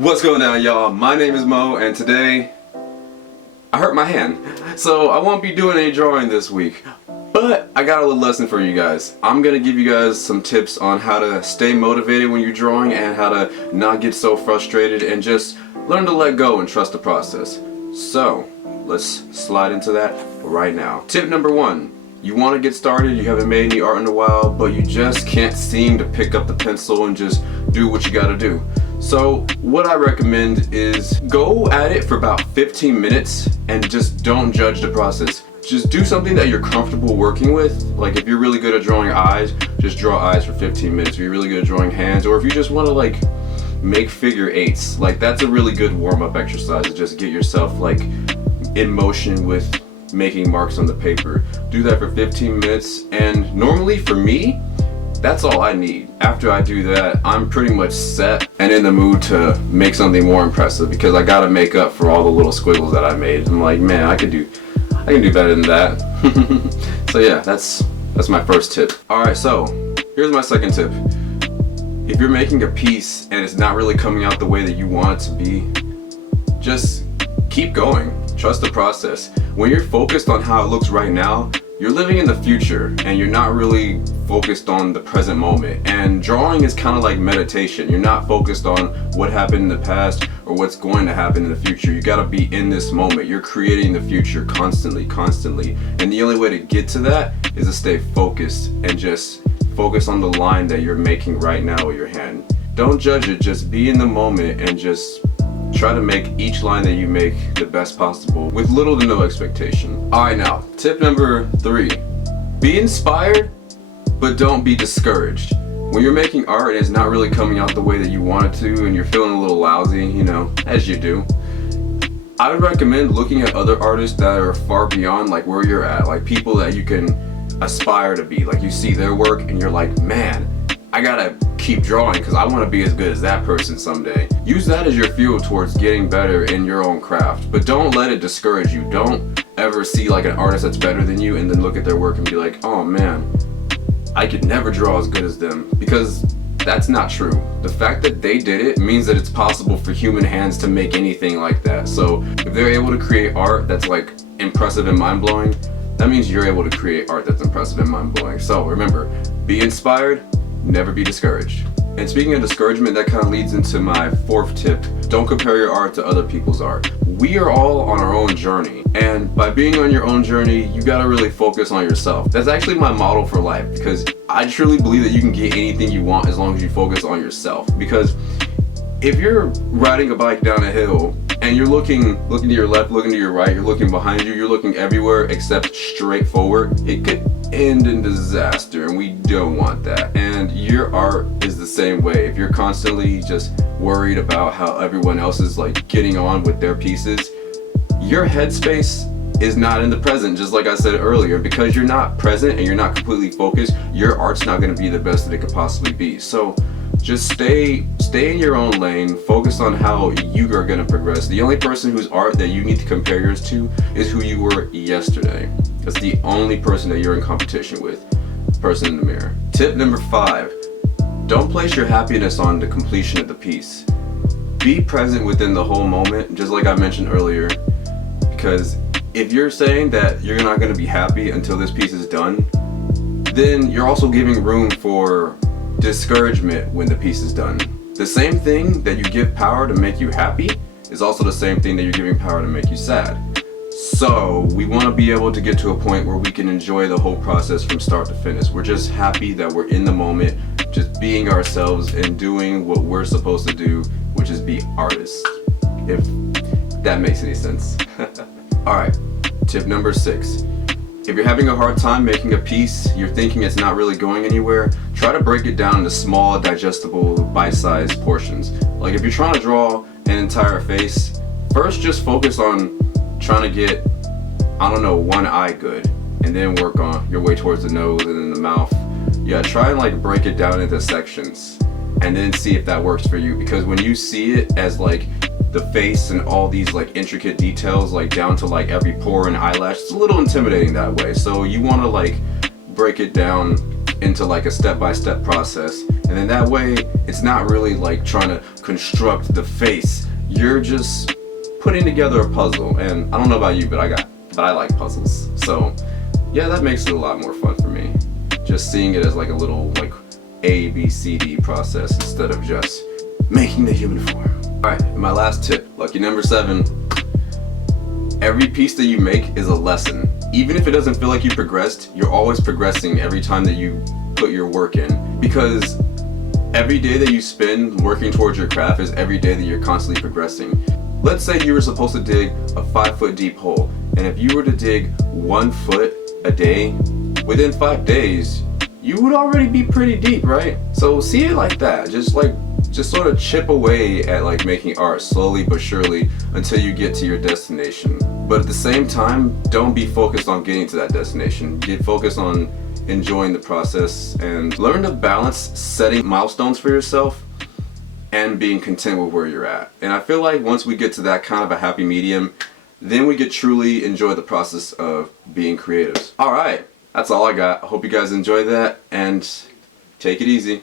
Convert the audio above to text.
What's going on, y'all? My name is Mo, and today I hurt my hand, so I won't be doing any drawing this week. But I got a little lesson for you guys. I'm gonna give you guys some tips on how to stay motivated when you're drawing and how to not get so frustrated and just learn to let go and trust the process. So let's slide into that right now. Tip number one. You want to get started, you haven't made any art in a while, but you just can't seem to pick up the pencil and just do what you gotta do. So what I recommend is go at it for about 15 minutes and just don't judge the process. Just do something that you're comfortable working with. Like if you're really good at drawing eyes, just draw eyes for 15 minutes. If you're really good at drawing hands, or if you just want to like make figure eights, like that's a really good warm-up exercise to just get yourself like in motion with making marks on the paper. Do that for 15 minutes, and normally for me, that's all I need. After I do that, I'm pretty much set and in the mood to make something more impressive, because I gotta make up for all the little squiggles that I made. I'm like, man, I can do better than that. So yeah, that's my first tip. Alright, so here's my second tip. If you're making a piece and it's not really coming out the way that you want it to be, just keep going. Trust the process. When you're focused on how it looks right now, you're living in the future and you're not really focused on the present moment. And drawing is kind of like meditation. You're not focused on what happened in the past or what's going to happen in the future. You gotta be in this moment. You're creating the future constantly. And the only way to get to that is to stay focused and just focus on the line that you're making right now with your hand. Don't judge it, just be in the moment and just try to make each line that you make the best possible with little to no expectation. Alright, now, tip number 3. Be inspired, but don't be discouraged. When you're making art and it's not really coming out the way that you want it to and you're feeling a little lousy, you know, as you do, I would recommend looking at other artists that are far beyond like where you're at, like people that you can aspire to be. Like you see their work and you're like, man, I gotta keep drawing because I want to be as good as that person someday. Use that as your fuel towards getting better in your own craft, but don't let it discourage you. Don't ever see like an artist that's better than you and then look at their work and be like, oh man, I could never draw as good as them, because that's not true. The fact that they did it means that it's possible for human hands to make anything like that. So if they're able to create art that's like impressive and mind-blowing, that means you're able to create art that's impressive and mind-blowing. So remember, be inspired, never be discouraged. And speaking of discouragement, that kind of leads into my fourth tip. Don't compare your art to other people's art. We are all on our own journey, and by being on your own journey, you gotta really focus on yourself. That's actually my model for life, because I truly believe that you can get anything you want as long as you focus on yourself. Because if you're riding a bike down a hill and you're looking to your left, looking to your right, you're looking behind you, you're looking everywhere except straight forward, it could end in disaster, and we don't want that. And your art is the same way. If you're constantly just worried about how everyone else is like getting on with their pieces, your headspace is not in the present. Just like I said earlier, because you're not present and you're not completely focused, your art's not going to be the best that it could possibly be. So just stay in your own lane, focus on how you are going to progress. The only person whose art that you need to compare yours to is who you were yesterday. That's the only person that you're in competition with, the person in the mirror. Tip number 5, don't place your happiness on the completion of the piece. Be present within the whole moment, just like I mentioned earlier, because if you're saying that you're not going to be happy until this piece is done, then you're also giving room for discouragement when the piece is done. The same thing that you give power to make you happy is also the same thing that you're giving power to make you sad. So we want to be able to get to a point where we can enjoy the whole process from start to finish. We're just happy that we're in the moment, just being ourselves and doing what we're supposed to do, which is be artists, if that makes any sense. Alright, tip number 6. If you're having a hard time making a piece, you're thinking it's not really going anywhere, try to break it down into small, digestible, bite-sized portions. Like if you're trying to draw an entire face, first just focus on trying to get, I don't know, one eye good, and then work on your way towards the nose and then the mouth. Yeah, try and like break it down into sections and then see if that works for you, because when you see it as like the face and all these like intricate details, like down to like every pore and eyelash, it's a little intimidating that way. So you want to like break it down into like a step-by-step process And then that way, it's not really like trying to construct the face. You're just putting together a puzzle. And I don't know about you, but I like puzzles. So yeah, that makes it a lot more fun for me. Just seeing it as like a little like A, B, C, D process instead of just making the human form. Alright, and my last tip, lucky number 7. Every piece that you make is a lesson. Even if it doesn't feel like you progressed, you're always progressing every time that you put your work in. Because every day that you spend working towards your craft is every day that you're constantly progressing. Let's say you were supposed to dig a 5-foot deep hole, and if you were to dig 1 foot a day, within 5 days, you would already be pretty deep, right? So see it like that. Just sort of chip away at like making art slowly but surely until you get to your destination. But at the same time, don't be focused on getting to that destination. Get focused on enjoying the process and learn to balance setting milestones for yourself and being content with where you're at. And I feel like once we get to that kind of a happy medium, then we could truly enjoy the process of being creatives. Alright, that's all I got. I hope you guys enjoyed that, and take it easy.